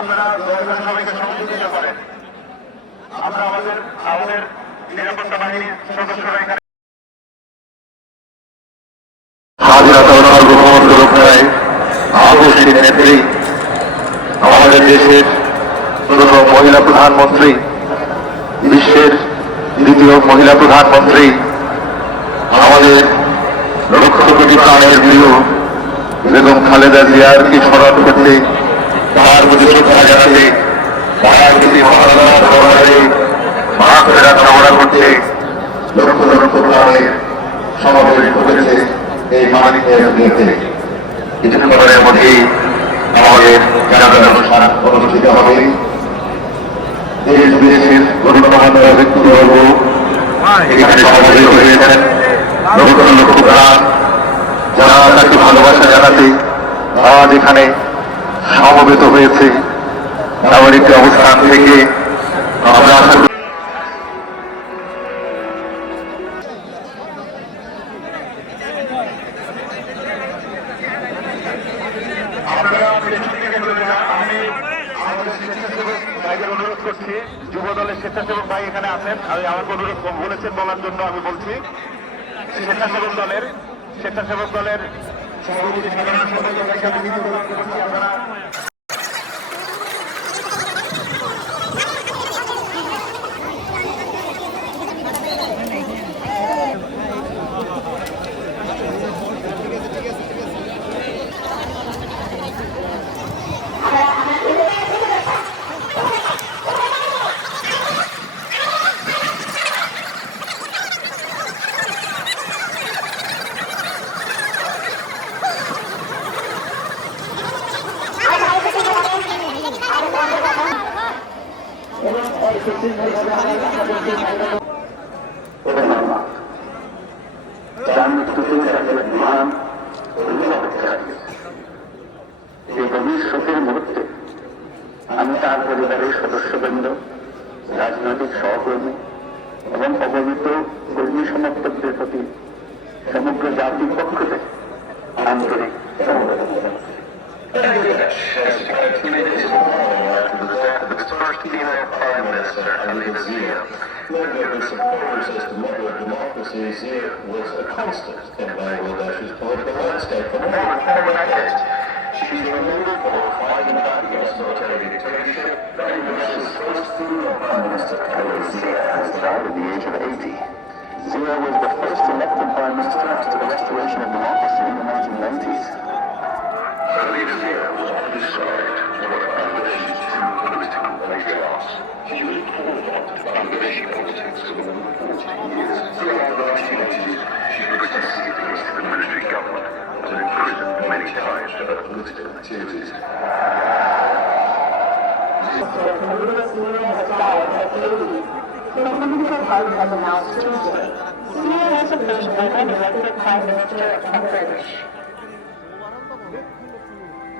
আপনারা সবাইকে সহযোগিতা করেন। আমরা আমাদের নিরাপত্তা বাহিনীর সদস্যরা এখানে স্বাধীনতা ও সার্বভৌমত্ব রক্ষায় আদর্শী নেত্রী, আমাদের দেশের প্রথম মহিলা প্রধানমন্ত্রী, বিশ্বের দ্বিতীয় মহিলা প্রধানমন্ত্রী, আমাদের লক্ষ কোটি প্রাণের প্রিয় বেগম খালেদা জিয়ারকে স্মরণ করতে, তার প্রতি শ্রদ্ধা জানাতে, তার প্রতি মাগফিরাত কামনা করতে লক্ষ লক্ষ প্রাণের সমাবেশ করেছে এই মানিকের বিয়েতে। কিছুক্ষণের মধ্যেই আমাদের জানাজার অনুষ্ঠান অনুষ্ঠিত হবে। দেশ বিদেশের গণ্যমান্য ব্যক্তিবর্গ এখানে সমবেত হয়েছেন। লক্ষ লক্ষ প্রাণ যারা তাকে ভালোবাসা জানাতে আজ এখানে সমবেত হয়েছে, এমন একটি অবস্থান থেকে আমরা আশা করি অনুরোধ করছি। যুব দলের স্বেচ্ছাসেবক ভাই এখানে আছেন, আমি আমাকে অনুরোধ বলেছেন বলার জন্য আমি বলছি। স্বেচ্ছাসেবক দলের সভাপতি সাধারণ সম্পাদক এখানে আপনারা এই গভীর শোকের মুহূর্তে আমি তার পরিবারের সদস্যবৃন্দ, রাজনৈতিক সহকর্মী এবং অবহিত কর্মী সমর্থকদের প্রতি সমগ্র জাতির পক্ষ থেকে আন্তরিক সমবেদনা জানাচ্ছি। Prime Minister Khaleda Zia. Many of the supporters as to moderate democracy, Zia was a constant in Bangladesh's political landscape for more than 4 decades. She's been noted for fighting back against military dictatorship. Bangladesh's first female Prime Minister Khaleda Zia has died at the age of 80. Zia was the first elected Prime Minister after the restoration of democracy in the 1990s. Khaleda Zia was often described as one of Bangladesh's true political patriots. She was forefront of Bangladeshi politics for more than 40 years. Throughout the last 80s, she criticized the military government and was imprisoned many times for her political activities. Party has announced Tuesday. Syria has a president and elected Prime Minister of Bangladesh.